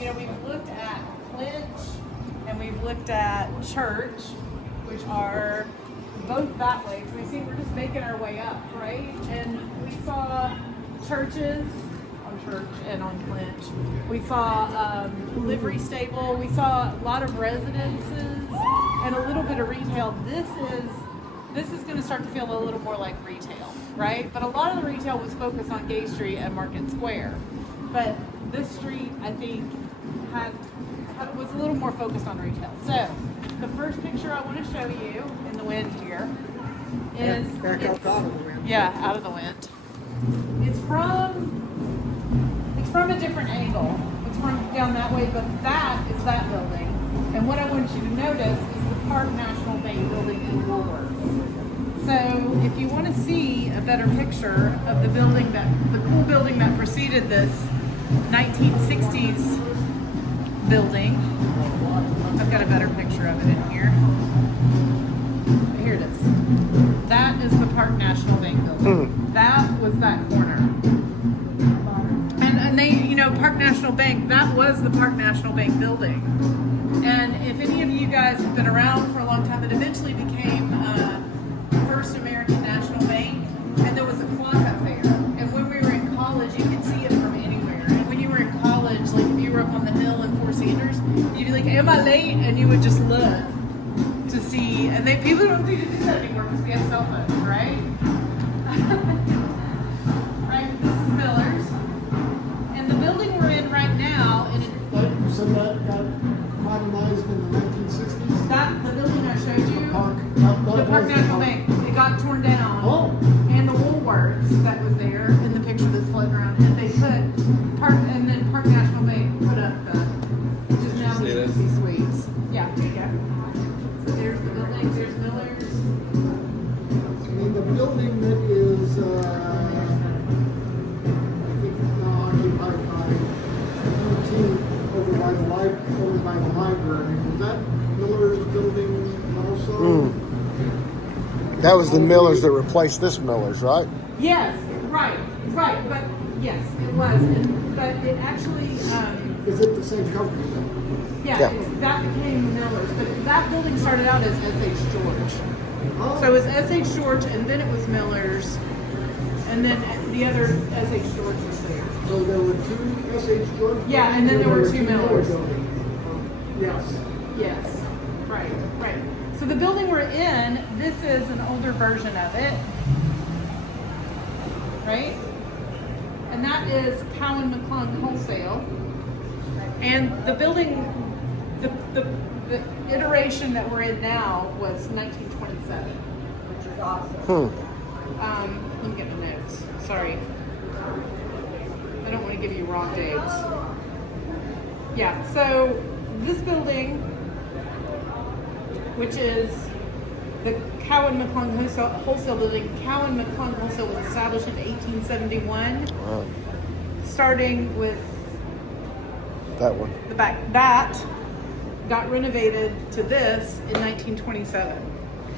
you know, we've looked at Clinch and we've looked at Church, which are both that way. So we see we're just making our way up, right? And we saw churches on Church and on Clinch. We saw livery stable. We saw a lot of residences and a little bit of retail. This is going to start to feel a little more like retail, right? But a lot of the retail was focused on Gay Street and Market Square. But this street, I think, was a little more focused on retail. So the first picture I want to show you in the wind here is back out of the wind. Yeah, out of the wind. It's from a different angle. It's from down that way, but that is that building. And what I want you to notice is the Park National Bank building in Woolworth. So if you want to see a better picture of the cool building that preceded this 1960s building, I've got a better picture of it in here. Here it is. That is the Park National Bank building. That was that corner. And they, you know, Park National Bank, that was the Park National Bank building. And if any of you guys have been around for a long time, it eventually became First American National Bank, and there was a clock up there. And when we were in college, you could see it from anywhere. And when you were in college, like if you were up on the hill in Fort Sanders, you'd be like, "Am I late?" And you would just look to see. And people don't need to do that anymore because we have cell phones, right? Right. This is Miller's, and the building we're in right now. You said that got modernized in the 1960s? The building I showed you, the Park The National Bank, it got torn down. Oh. And the Woolworths that was there in the picture that's floating around, and they put Park National Bank put up which is now the BBC Suites. Yeah, there you go. So there's the building, there's Miller's. I mean, the building that is, I think now occupied by over by the library. Was that Miller's building also? That was the Millers that replaced this Millers, right? Yes, right, but yes, it was, but it actually, Is it the same company? yeah. That became Miller's, but that building started out as S.H. George. Oh. So it was S.H. George, and then it was Miller's, and then the other S.H. George was there. So there were two S.H. George? Yeah, and then there were two Millers. Yes. Yes, right. So the building we're in, this is an older version of it, right? And that is Cowan McClung Wholesale. And the building, the iteration that we're in now was 1927, which is awesome. Let me get my notes. Sorry. I don't want to give you wrong dates. Yeah, so this building, which is the Cowan McClung Wholesale building. Cowan McClung Wholesale was established in 1871. Wow. Starting with That one. the back. That got renovated to this in 1927.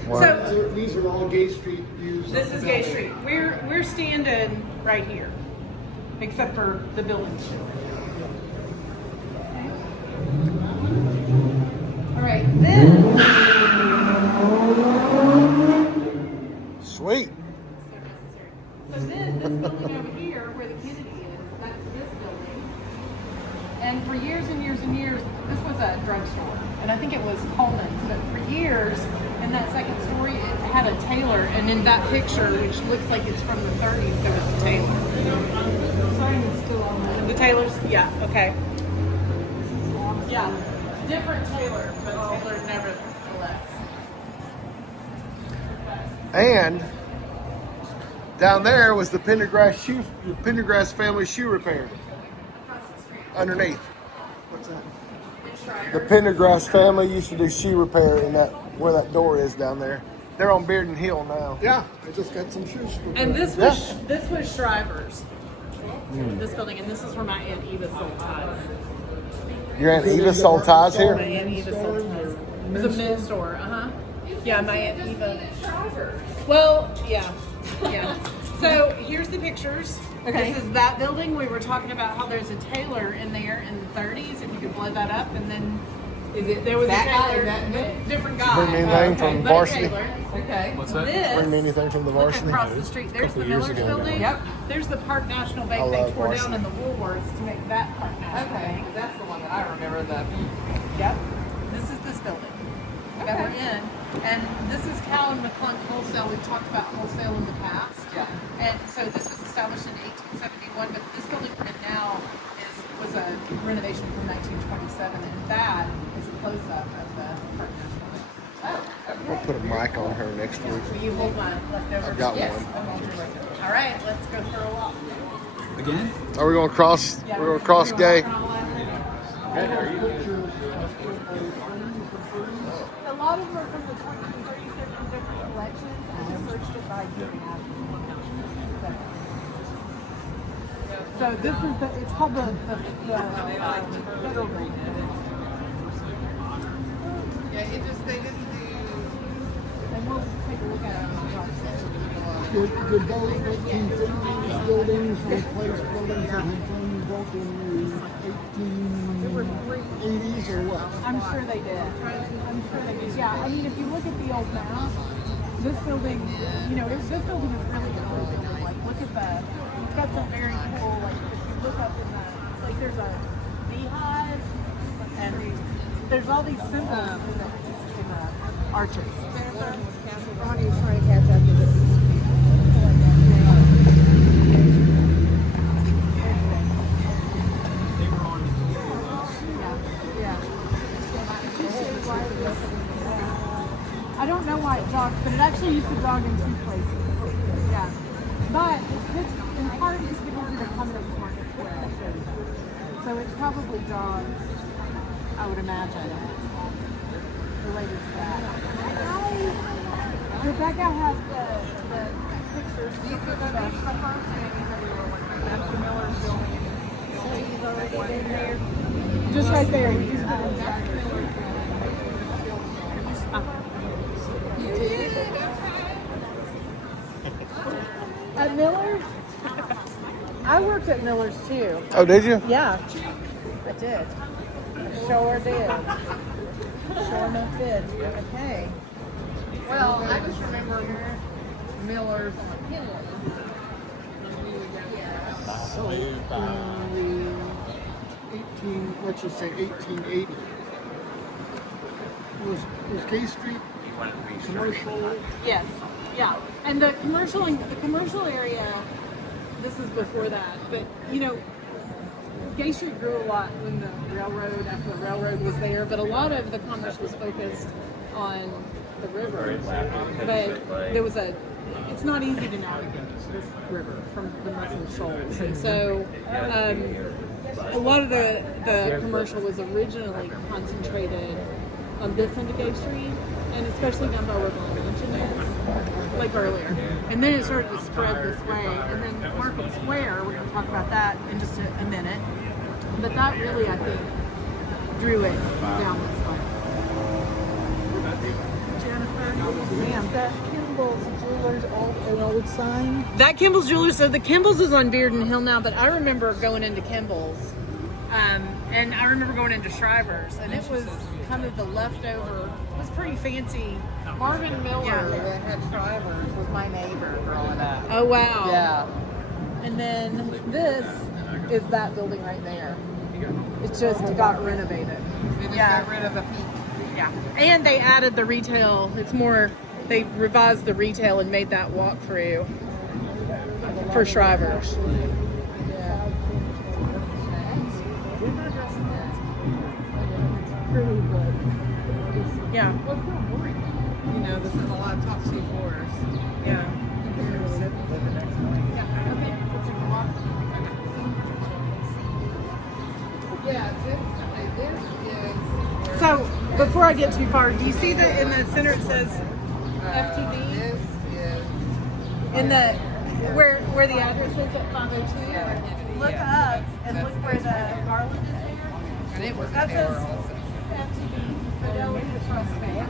Wow. So These are all Gay Street views. this is Gay Street. We're standing right here, except for the buildings. Okay. All right, then. Sweet. So then this building over here, where the Kennedy is, that's this building. And for years and years and years, this was a drugstore. And I think it was Coleman's, but for years, in that second story, it had a tailor. And in that picture, which looks like it's from the 30s, there was a tailor. Sign is still on there. The tailors? Yeah, okay. Yeah, different tailor, but tailor nevertheless. And down there was the Pendergrass family shoe repair. Underneath. What's that? The Pendergrass family used to do shoe repair in that where that door is down there. They're on Bearden Hill now. Yeah, I just got some shoes. And this was Shriver's. This building, and this is where my Aunt Eva sold ties. Your Aunt Eva sold ties My here? Aunt Eva sold ties. It was a men's store, Yeah, my Aunt Eva. Well, yeah. So here's the pictures. Okay. This is that building. We were talking about how there's a tailor in there in the 30s. If you blow that up, and then Is it there was that a guy? Taylor, Is that me? different guy. Bring me anything okay. from But a varsity. Taylor. Okay. What's that? This, Bring me anything from the look varsity. across the street. There's the Couple years Miller's ago. building. Yep. There's the Park National I Bank they love tore varsity. down in the Woolworths to make that Park National Okay. Bank. That's the one that I remember. Yep. This is this building that we're in. And this is Cal and McClung Wholesale. We've talked about wholesale in the past. Yeah. And so this was established in 1871, but this building we're in now was a renovation from 1927, and that is a close-up of the Park National Bank. We'll put a mic on her next week. Will you hold my leftover? I've got Yes. one. Okay. All right, let's go for a walk. Again? Are we gonna cross? Yeah, We're gonna cross gay. A lot of them are from the 20s and 30s. They're from different collections. I just searched it by year and a half. So this is it's called the Federal Bank. Yeah, they didn't do. And we'll take a look at it on the website. Did those 1950s buildings replace buildings that had been built in the 1880s or what? I'm sure they did. I'm sure they did. Yeah, I mean, if you look at the old map, this building, this building is really cool. Like, look at it's got some very cool, like, if you look up in the, there's a beehive, and there's all these symbols in the arches. Ronnie's trying to catch up to this. I don't know why it jogs, but it actually used to jog in two places. Yeah. But it's in part it's because of the Cummins Market Square. So it's probably jogs, I would imagine, related to that. Rebecca has the pictures. That's the Miller's building. Just right there. We just At Miller's? I worked at Miller's too. Oh, did you? Yeah, I did. Sure did. Sure enough did. Okay. Well, I just remember Miller's on Kinley. So, let's just say 1880. Was Gay Street commercial? Yes. Yeah. And the commercial area, this is before that, but Gay Street grew a lot when the railroad, after the railroad was there, but a lot of the commerce was focused on the river. But there was it's not easy to navigate this river from the Muscle Shoals. And so a lot of the commercial was originally concentrated on this end of Gay Street, and especially down by where the mansion is, like earlier. And then it started to spread this way. And then Market Square, we're going to talk about that in just a minute. But that really, I think, drew it down this way. Jennifer? Ma'am. That Kimball's Jewelers, an old sign? That Kimball's Jewelers, so the Kimball's is on Bearden Hill now, but I remember going into Kimball's. And I remember going into Shriver's, and it was kind of the leftover. It was pretty fancy. Marvin Miller, Yeah. that had Shriver's, was my neighbor growing up. Oh wow! Yeah. And then this is that building right there. It just got renovated. They just Yeah. got rid of the peak. Yeah, and they added the retail. It's more. They revised the retail and made that walk through for Shriver's. Yeah. This is a lot of top two floors. Yeah. Yeah, this is. So before I get too far, do you see that in the center it says FTV? This is. In the where the address is at 502? Look up and look where the garland is there. And it was That there says also. FTV, Fidelity Trust Bank.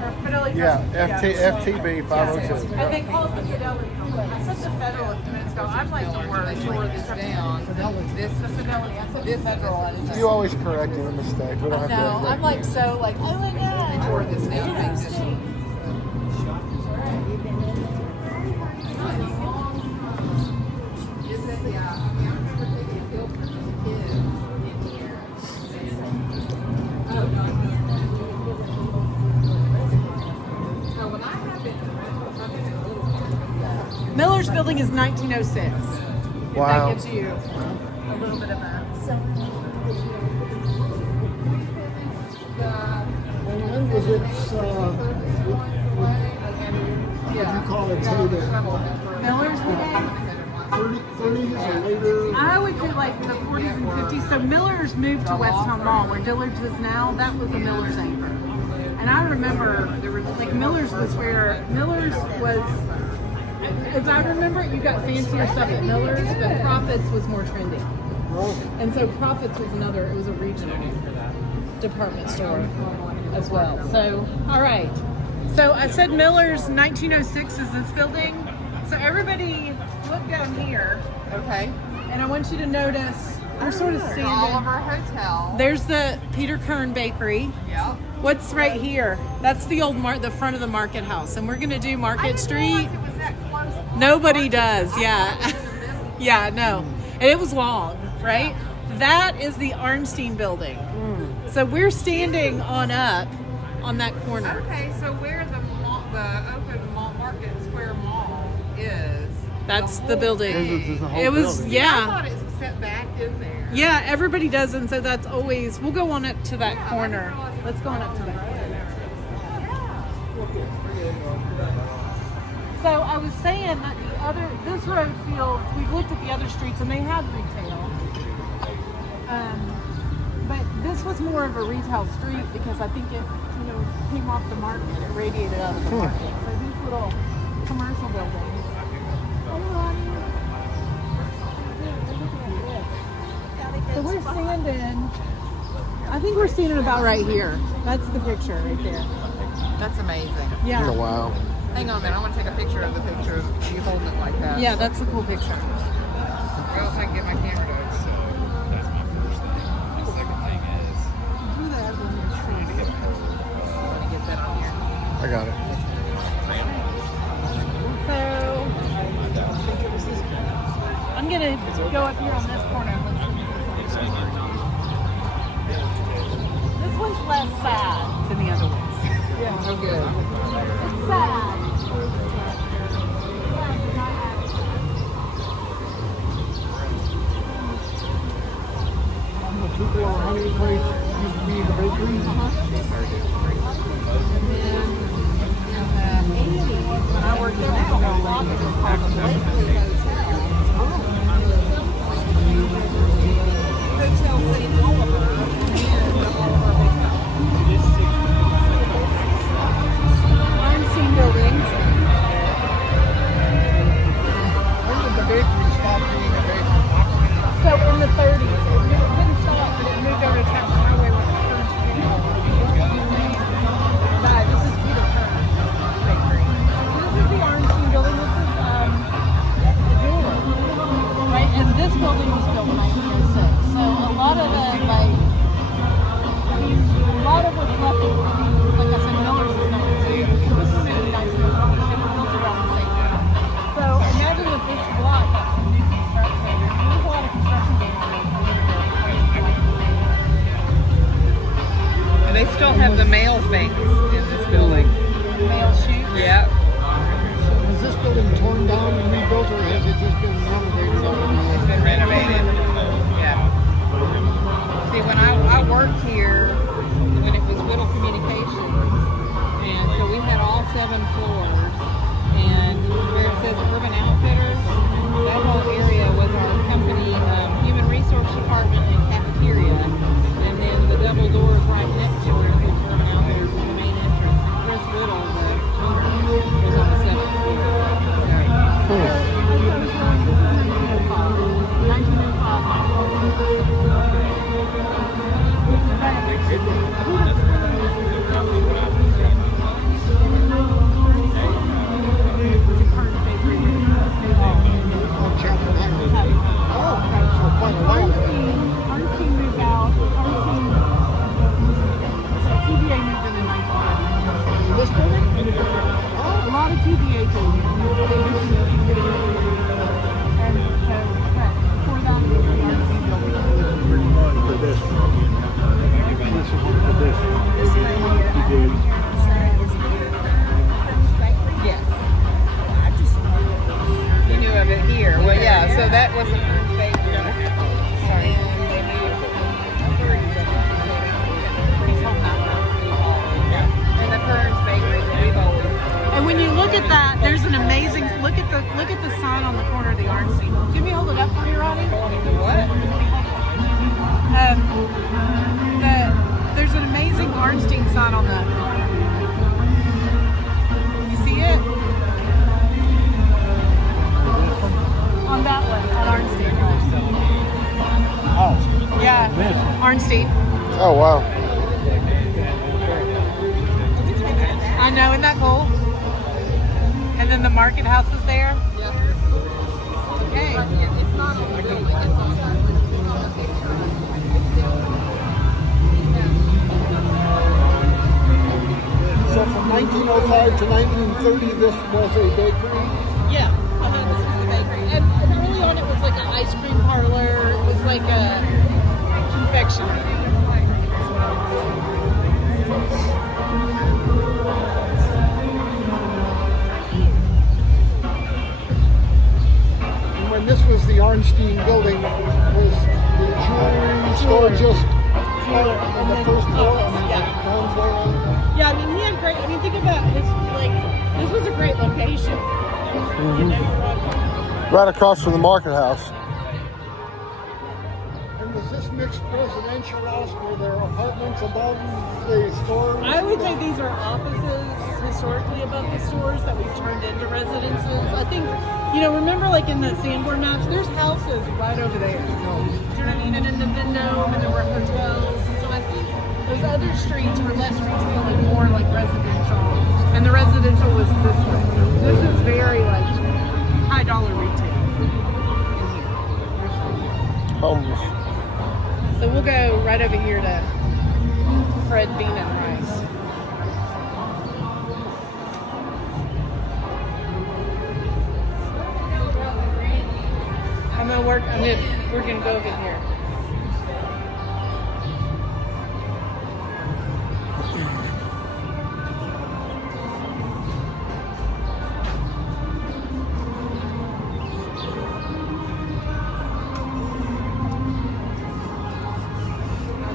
Or Fidelity Yeah, Trust. FTB 502. And they call it the Fidelity. I said the Federal a few minutes ago. I'm like the They worst. tore this down. This The Fidelity. I said the this Federal. You always correcting a mistake. We don't have to No, I'm like so like, oh my they god. tore this down. Make this. Miller's building is 1906. Wow. If that gives you a little bit of a. And when was its, what do you call it, heyday? Miller's heyday? 30s or later? I would say like the 40s and 50s. So Miller's moved to West Town Mall, where Dillard's is now. That was the Miller's anchor. And I remember there was like Miller's was where Miller's was. As I remember it, you got fancier stuff at Miller's, but Profits was more trendy. And so Profits was it was a regional department store as well. So, all right. So I said Miller's 1906 is this building. So everybody look down here, Okay. and I want you to notice we're sort of standing. Oliver Hotel. There's the Peter Kern Bakery. Yep. What's right here? That's the old the front of the Market House, and we're gonna do Market Street. It was that close. Nobody does, yeah. Yeah, no. And it was long, right? That is the Arnstein building. So we're standing on up on that corner. Okay, so where the open market square mall is. That's the building. There's a whole It was, building. I yeah. thought it was set back in there. Yeah, everybody does, and so that's always, we'll go on up to that corner. Let's go on up to that corner. So I was saying that this road feels, we've looked at the other streets and they had retail. But this was more of a retail street because I think it, came off the market. It radiated out of the market. So these little commercial buildings. So we're standing, I think we're standing about right here. That's the picture right there. That's amazing. Yeah. Oh, wow. Hang on a minute. I want to take a picture of the picture of you holding it like that. Yeah, that's a cool picture. Or else I can get my camera to it. So that's my first thing. My second thing is Do that when you're trying to get her. Want to get that on here? I got it. So I'm gonna go up here on this corner. This one's less sad than the other ones. Yeah. Oh, good. It's sad. The people on Honey Place used to be the bakery. When I worked in that building, it was called the Blakely Hotel St. Oliver and the Oliver Big Arnstein building. When did the bakery stop being a bakery? So in the 30s, it didn't stop, but it moved over to Chapel Highway when it first came out. But this is Peter Kern Bakery. So this is the Arnstein building. This is the jeweler, right? And this building was built in 1906. So a lot of the a lot of what's left of, like I said, Miller's is number 2. This is in 1906. It was built around the same time. So imagine that this block got some new construction. There's a lot of construction going on over there. And they still have the mail things in this building. Mail chutes. Yep. So was this building torn down and rebuilt, or has it just been renovated already? It's been renovated. Yeah. See, when I worked here, when it was Whittle Communications, and so we had all 7 floors, and where it says Urban Outfitters, that whole area was our company human resource department and cafeteria, and then the double doors right next to it was Urban Outfitters was the main entrance. Chris Whittle, the owner, was on the 7th floor. this one. This is one for this one. This right here. He did. Yes. You knew of it here. Well, yeah, so that was the first bakery. Sorry. And they moved and the Kern's Bakery that we've always. And when you look at that, there's an amazing look at the sign on the corner of the Arnstein. Give me hold it up for me, Ronnie. The what? There's an amazing Arnstein sign on the. You see it? On that one, on Arnstein. Oh, Yeah, this one. Arnstein. Oh wow. I know, isn't that cool? And then the market house is there. Okay. It's not on the building. It's on the picture. So from 1905 to 1930, this was a bakery. Yeah, this was the bakery. And early on it was like an ice cream parlor. It was like a confectionery. And when this was the Arnstein building, was the jewelry store just on the first floor, on the ground floor? Yeah, I mean, he had great. I mean, think about his this was a great location. You know, you're on. Right across from the market house. And was this mixed residential house? Were there apartments above the store? I would say these are offices historically above the stores that we've turned into residences. I think, remember like in the Sanborn maps, there's houses right over there. Do you know what I mean? And in the Vendome, and there were hotels. And so I think those other streets were less retail and more like residential. And the residential was this way. This is very like high dollar retail in here. Homeless. So we'll go right over here to Fred Bean and Rice. We're gonna go over here.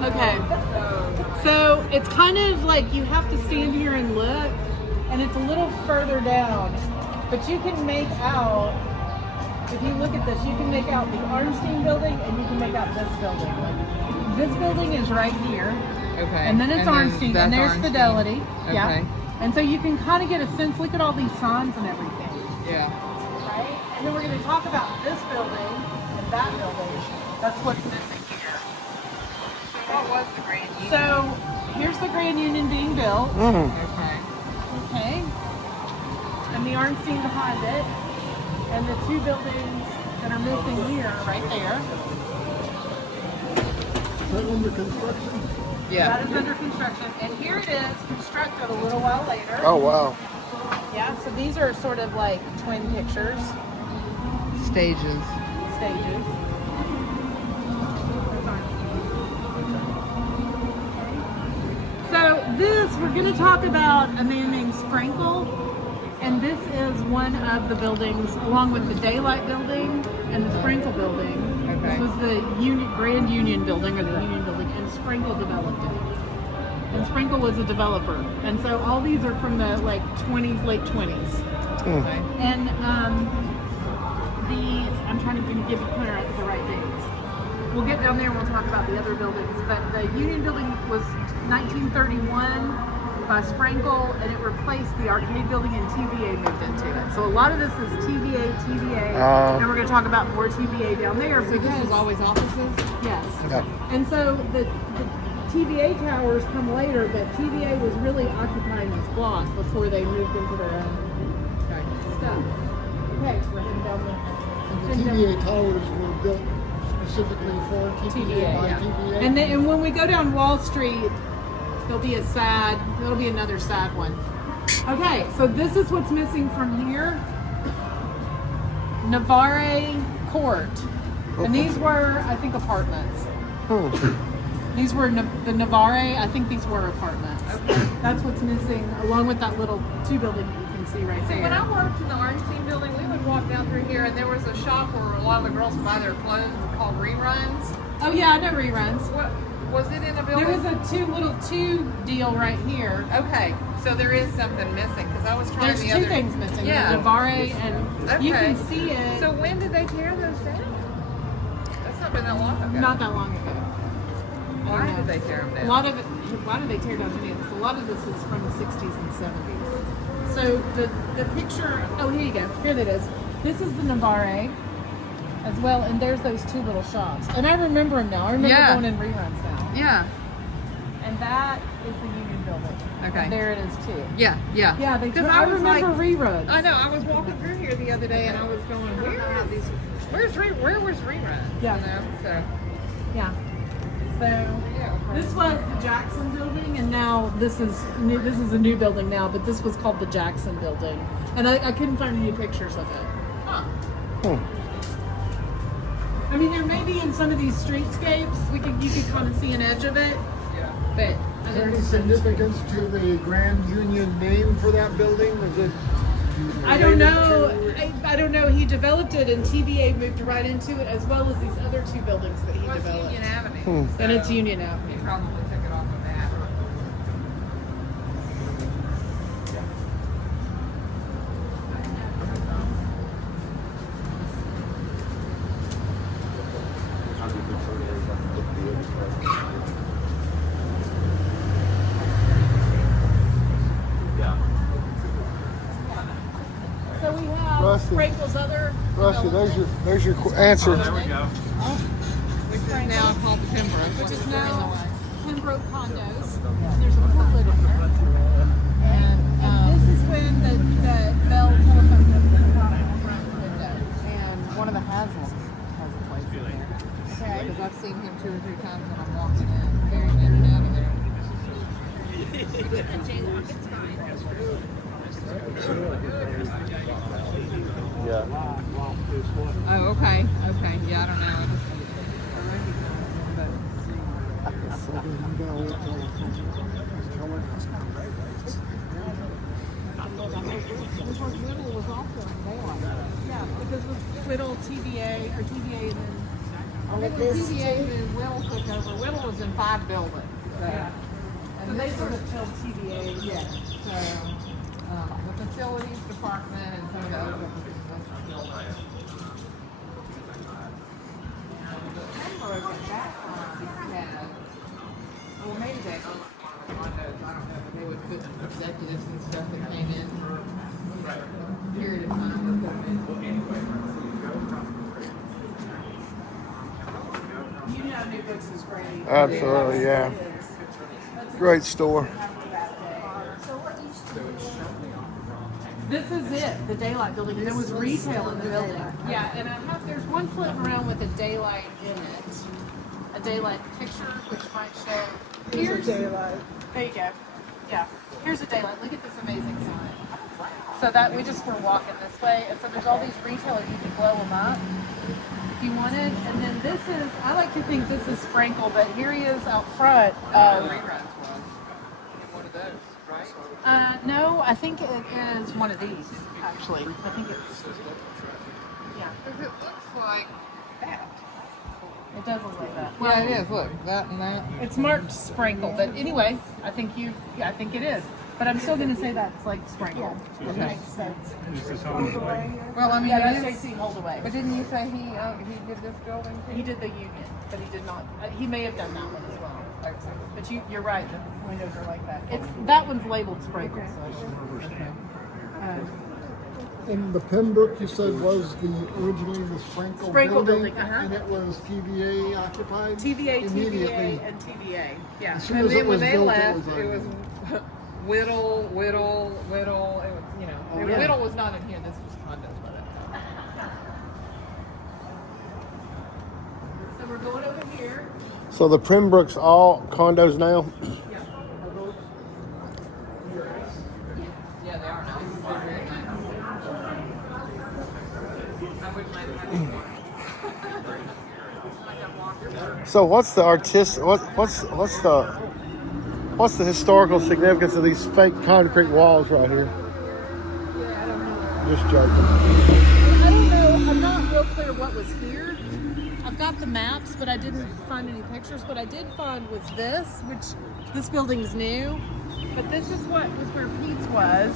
Okay. So it's kind of like you have to stand here and look, and it's a little further down, but you can make out. If you look at this, you can make out the Arnstein building and you can make out this building. Like, this building is right here. Okay. And then it's Arnstein, and there's Arnstein. Fidelity. Okay. Yeah. And so you can kind of get a sense, look at all these signs and everything. Yeah. Right? And then we're going to talk about this building and that building. That's what's missing here. What was the Grand Union? So here's the Grand Union being built. Okay. Okay. And the Arnstein behind it. And the two buildings that are missing here are right there. Is that under construction? Yeah. That is under construction. And here it is, constructed a little while later. Oh wow. Yeah, so these are sort of like twin pictures, Stages. stages. So this, we're going to talk about a man named Sprankle. And this is one of the buildings, along with the Daylight Building and the Sprinkle Building. Okay. This was the Grand Union Building, or the Union Building, and Sprinkle developed it. And Sprinkle was a developer. And so all these are from the like 20s, late 20s. Okay. And I'm trying to give you clear at the right dates. We'll get down there and we'll talk about the other buildings. But the Union Building was 1931. By Sprankle, and it replaced the arcade building, and TVA moved into it. So a lot of this is TVA, and we're going to talk about more TVA down there. So this is always offices? Yes. Yeah. And so the TVA towers come later, but TVA was really occupying this block before they moved into their own stuff. Okay, so we're heading down there. And the TVA towers were built specifically for TVA by yeah. TVA? And when we go down Wall Street, there'll be another sad one. Okay, so this is what's missing from here. Navarre Court. And these were, I think, apartments. These were the Navarre. I think these were apartments. Okay. That's what's missing, along with that little 2 building that you can see right See, there. when I worked in the art scene building, we would walk down through here, and there was a shop where a lot of the girls would buy their clothes called Reruns. Oh yeah, I know Reruns. What was it in a building? There was a two deal right here. Okay, so there is something missing because I was trying There's the 2 other. things missing. Yeah. The Navarre, and you Okay. can see it. So when did they tear those down? That's not been that long ago. Not that long ago. Why did they tear them down? A lot of it. Why did they tear down any of this? A lot of this is from the 60s and 70s. So the picture. Oh, here you go. Here it is. This is the Navarre as well, and there's those 2 little shops. And I remember them now. I remember Yeah. going in Reruns now. Yeah. And that is the Union Building. Okay. And there it is too. Yeah. Yeah. Yeah, they. Because I remember Reruns. I know. I was walking through here the other day, and I was going, "Where are these? Where was Reruns?" Yeah. You know. So. Yeah. So Yeah. this was the Jackson Building, and now this is new, this is a new building now. But this was called the Jackson Building, and I couldn't find any pictures of it. Huh. I mean, there may be in some of these streetscapes. You could kind of see an edge of it, but Is there any significance to the Grand Union name for that building? Is it? I don't know. I don't know. He developed it, and TVA moved right into it, as well as these other 2 buildings that he What's developed. Union Avenue? And it's So Union Avenue. He probably took it off of that. So we have Rusty. Frankel's other. Rusty, there's your answer. There we go. Which is now called the Pembroke. Which is now Pembroke condos. There's a pool in there. And this is when the Bell telephone company got in the front window. And one of the Haslams has a place in there. Okay. Because I've seen him 2 or 3 times when I'm walking in. Very in and out of there. Yeah. Oh, okay. Okay. Yeah, I don't know. This was Whittle was also more. Yeah, because with Whittle, TVA, or TVA, and then. I think when TVA and Whittle took over, Whittle was in 5 buildings. So, Yeah. So they sort of killed TVA. yeah. So the facilities department and some of the other buildings. Well, maybe they own condos. I don't know. But they would put executives and stuff that came in for a period of time. They put them in. You know, New Books is great. Absolutely, yeah. Great store. This is it, the Daylight Building, and there was retail in the building. Yeah, and there's one floating around with a daylight in it. A daylight picture, which might show. Here's daylight. There you go. Yeah. Here's a daylight. Look at this amazing sign. So that we just were walking this way, and so there's all these retailers. You can blow them up if you wanted. And then this is, I like to think this is Frankel, but here he is out front. Reruns was one of those, right? No, I think it is one of these, actually. I think it's, yeah, Because it looks like that. it does look like that. Yeah, it is. Look, that and that. It's marked sprinkle, but anyway, I think it is. But I'm still going to say that's like sprinkle. It makes sense. Well, I mean, Yeah, it that's is. JC Holdaway. But didn't you say he did this building too? He did the union, but he did not. He may have done that one as well. But you're right. The windows are like that. That one's labeled sprinkle. And the Pembroke, you said, was originally the Frankel Sprinkle building, building, uh-huh. and it was TVA occupied? TVA, immediately. TVA, and TVA. Yeah. As soon And as it then when was they built, left, it it was was Whittle. It was, you know, Oh, yeah. Whittle was not in here. This was condos by that time. So we're going over here. So the Pembroke's all condos now? Yeah, they are nice. They're very nice. I wouldn't mind having one. So what's the what's the historical significance of these fake concrete walls right here? Yeah, I don't know. Just joking. I don't know. I'm not real clear what was here. I've got the maps, but I didn't find any pictures. What I did find was this, which this building's new, but this is what was where Pete's was.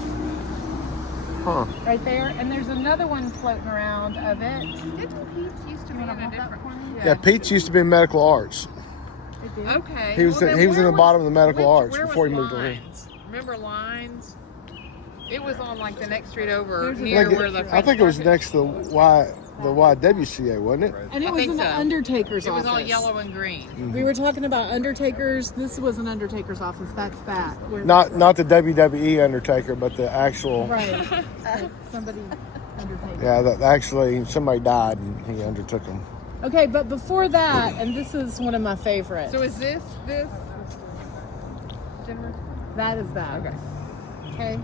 Huh. Right there, and there's another one floating around of it. Didn't Pete's used to be in a different Yeah, Pete's used to be in medical arts. It did. Okay. He was then he was in where the bottom of the medical which- arts where before he was moved over here. Lines? Remember Lines? It was on like the next street over There's a- near Like, where the I think it was French next to the YWCA, wasn't it? And it I was think in the so. Undertaker's It was office. all yellow and green. We were talking about Undertaker's. This was an Undertaker's office. That's that. Where Not the WWE Undertaker, but the actual. right. Somebody Undertaker. Yeah, that actually somebody died and he undertook them. Okay, but before that, and this is one of my favorites. So is this? Jennifer? That is that. Okay. Okay.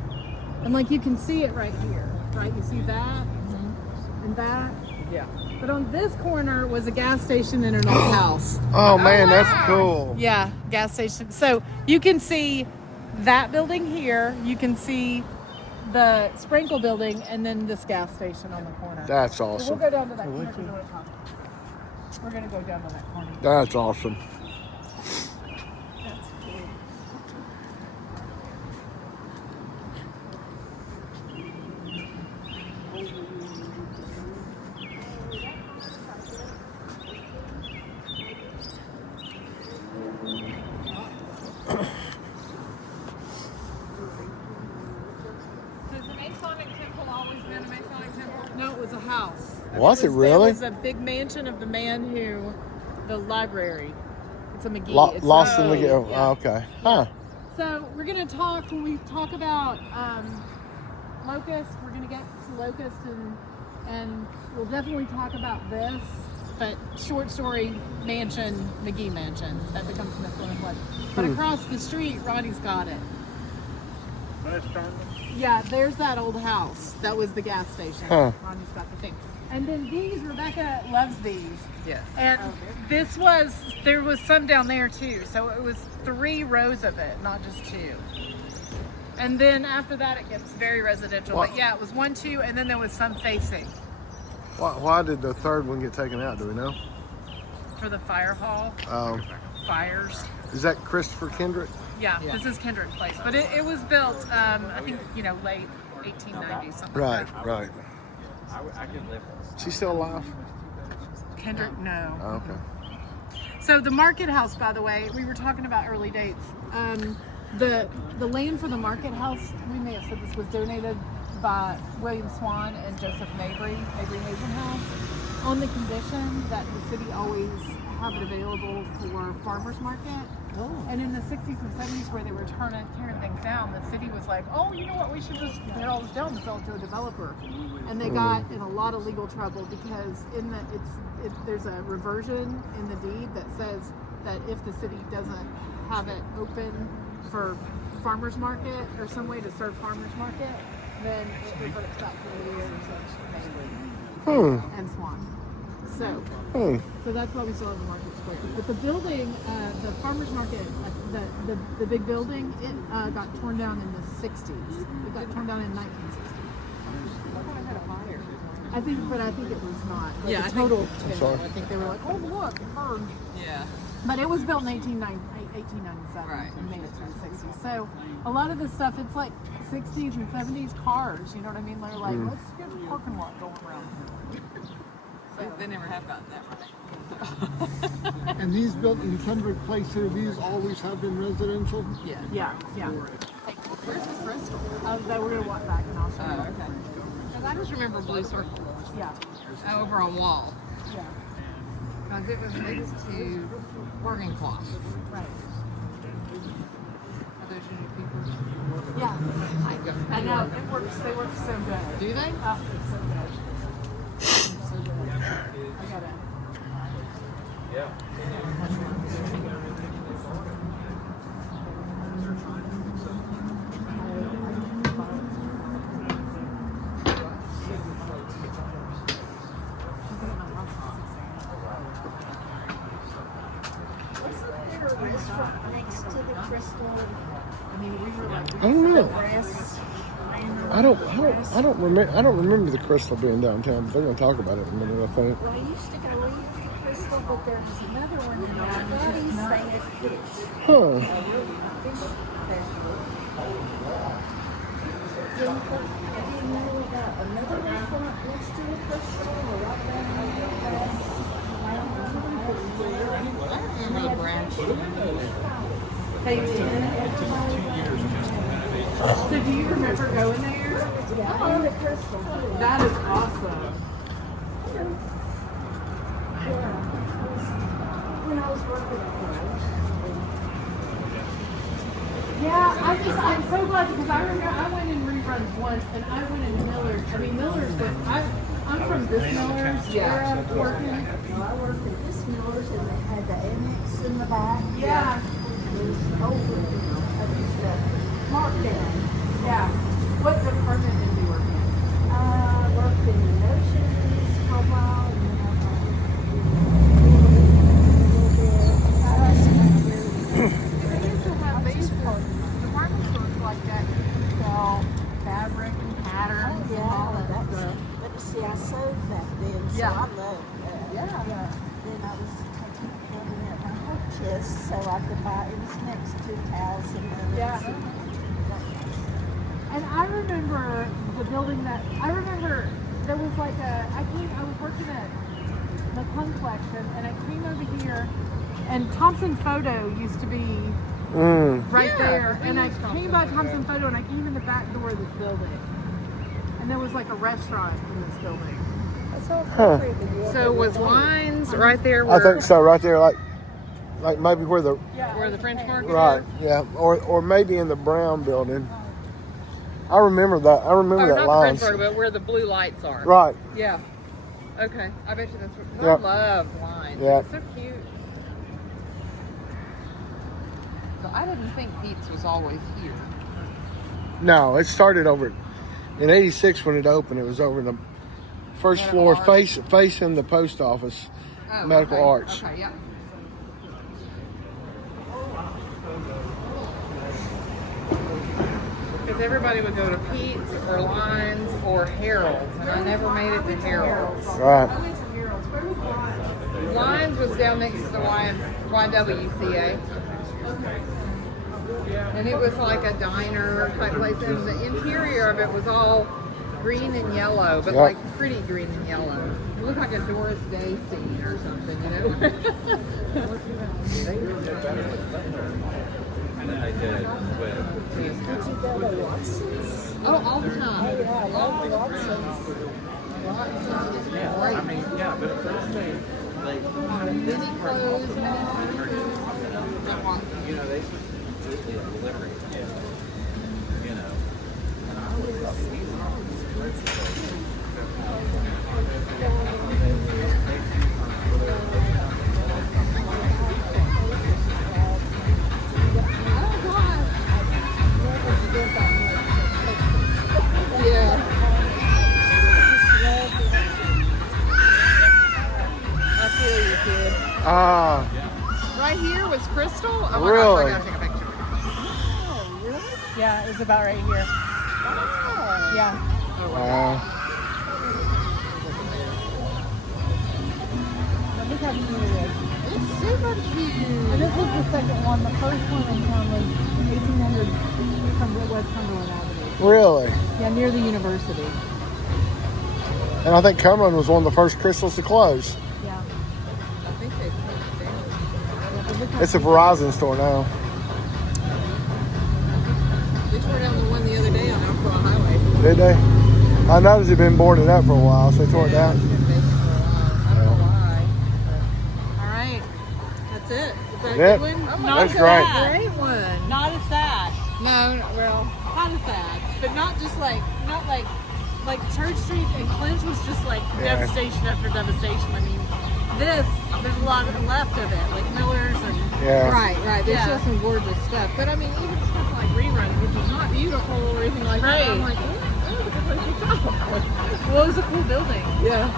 And like you can see it right here, right? You see that and that. Yeah. But on this corner was a gas station and an old house. Oh man, that's cool. Yeah, gas station. So you can see that building here. You can see the Sprinkle building, and then this gas station on the corner. That's So awesome. we'll go down to that corner. We're gonna go down to that corner. That's awesome. That's cool. Has the Masonic Temple always been a Masonic Temple? No, it was a house. Was it really? It was a big mansion of the man who, the library. It's a McGee. It's Lost a- in the game. yeah. Okay. Huh. So we're gonna talk when we talk about Locust. We're gonna get to Locust and we'll definitely talk about this. But short story mansion, McGee Mansion, that becomes Masonic Lodge. But across the street, Ronnie's got it. Yeah, there's that old house. That was the gas station. Huh. Ronnie's got the thing. And then these, Rebecca loves these. Yes. And there was some down there too. So it was 3 rows of it, not just 2. And then after that, it gets very residential. What? But yeah, it was 1, 2, and then there was some facing Why did the third one get taken out? Do we know? for the fire hall, fires. Is that Christopher Kendrick? Yeah, this is Kendrick Place. But it was built, I think, late 1890s, something Right, like that. right. I could live. She's still alive? Kendrick, no. Oh, okay. So the market house, by the way, we were talking about early dates. The land for the market house, we may have said this, was donated by William Swan and Joseph Mabry Havenhouse, on the condition that the city always have it available for farmers market. And in the 60s and 70s, where they were tearing things down, the city was like, oh, you know what, we should just tear all this down and sell it to a developer. And they got in a lot of legal trouble because there's a reversion in the deed that says that if the city doesn't have it open for farmers market or some way to serve farmers market, then it reverts back to the years and Swan. So that's why we still have the market square. But the building, the farmers market, the big building, it got torn down in the 60s. It got torn down in 1960. I think it was not. Like Yeah, a I think- total. Sorry. I think they were like, oh look, it burned. Yeah. But it was built in 1897 Right. and made it through the 60s. So a lot of this stuff, it's like 60s and 70s cars. You know what I mean? They're like, let's get a parking lot going around here. They never have gotten that right. And these built in Kendrick Place here, these always have been residential? Yeah. Yeah. Where's the crystal? We're gonna walk back and I'll show Oh, you. okay. Because I just remember Blue Circle Yeah. over on Wall. Yeah. Because it was next to Working Cloth. Right. Are those your new people? Yeah. I know. It works. They work so good. Do they? Oh, it's so good. So good. I got it. her restaurant next to the Crystal? I mean, we were like, I don't know. Dress. I don't remember the Crystal being downtown, but they're gonna talk about it in a minute, I think. Well, I used to go eat at the Crystal, but there was another one in my buddies. They had fish. Huh. Fish festival. Jennifer, I didn't know about another restaurant next to the Crystal or right down the grass. I remember the branch. they did. So do you remember going there? Yeah, and the Crystal. That is awesome. When I was working at home. Yeah, I'm so glad because I remember I went in reruns once and I went in Miller's. I mean, Miller's was, I'm from this Miller's where I'm working. I worked at this Miller's and they had the annex in the back. Yeah. It was over. I was markdown. Yeah. What department did you work in? I worked in the notions for a while and then They used to have these department stores like that. You sell fabric and patterns and all that stuff. but see, I sewed back then, so Yeah. I loved that. Yeah. Then I was looking at my whole chest so I could buy, it was next to towels and others. Yeah. And I remember the building that, I remember there was like I was working at the Comm collection and I came over here and Thompson Photo used to be right there. And I came by Thompson Photo and I came in the back door of this building. And there was like a restaurant in this building. That's all appropriate. So was Lines right there I where, think so, right there, like maybe where the where the French market right, is? yeah, or maybe in the Brown building. I remember that. I remember Oh, that not the line. French market, but where the blue lights are. Right. Yeah. Okay. I bet you that's what Yep. I love Lines. Yeah. It's so cute. So I didn't think Pete's was always here. No, it started over in '86 when it opened. It was over the first Medical floor, Arts. facing the post office, Oh, Medical okay. Arts. Okay, yeah. Because everybody would go to Pete's or Lines or Harold's, and I never made it to Harold's. Right. I went to Harold's. Where was Lines? Lines was down next to the YWCA. And it was like a diner type place, and the interior of it was all green and yellow, but Yep. like pretty green and yellow. It looked like a Doris Day scene or something, you know? And then they did with Did you go to Watson's? Oh, all the time. Yeah, I love Watson's. yeah, I mean, yeah, but at first they Mini clothes, mini purses. you know, they delivery. Yeah. You know. And I was Yeah. I feel you, kid. Ah, Right here was Crystal. Oh my Really? gosh, I gotta take a picture. Oh, really? Yeah, it was about right here. Oh. Yeah. wow. Look how cute it is. It's super cute. And this was the second one. The first one in town was 1800 from West Cumberland Avenue. Really? Yeah, near the university. And I think Cumberland was one of the first Crystals to close. Yeah. I think they put it down. It's a Verizon store now. They tore down the one the other day on Alcoa Highway. Did they? I noticed it'd been boarded up for a while, so they tore it Yeah, down. it's been vacant for a while. I don't know why. All right. That's it. Is that a Yep. good one? Not That's as great. sad. Great one. Not as sad. No, well, Kind of sad, but not just like Church Street and Clinch was just like Yeah. devastation after devastation. I mean, there's a lot left of it, like Miller's and Yeah. right. There's Yeah. still some gorgeous stuff. But I mean, even stuff like reruns, which is not beautiful or anything like that. I'm Right. like, that was a good place to go. well, it was a cool building. Yeah.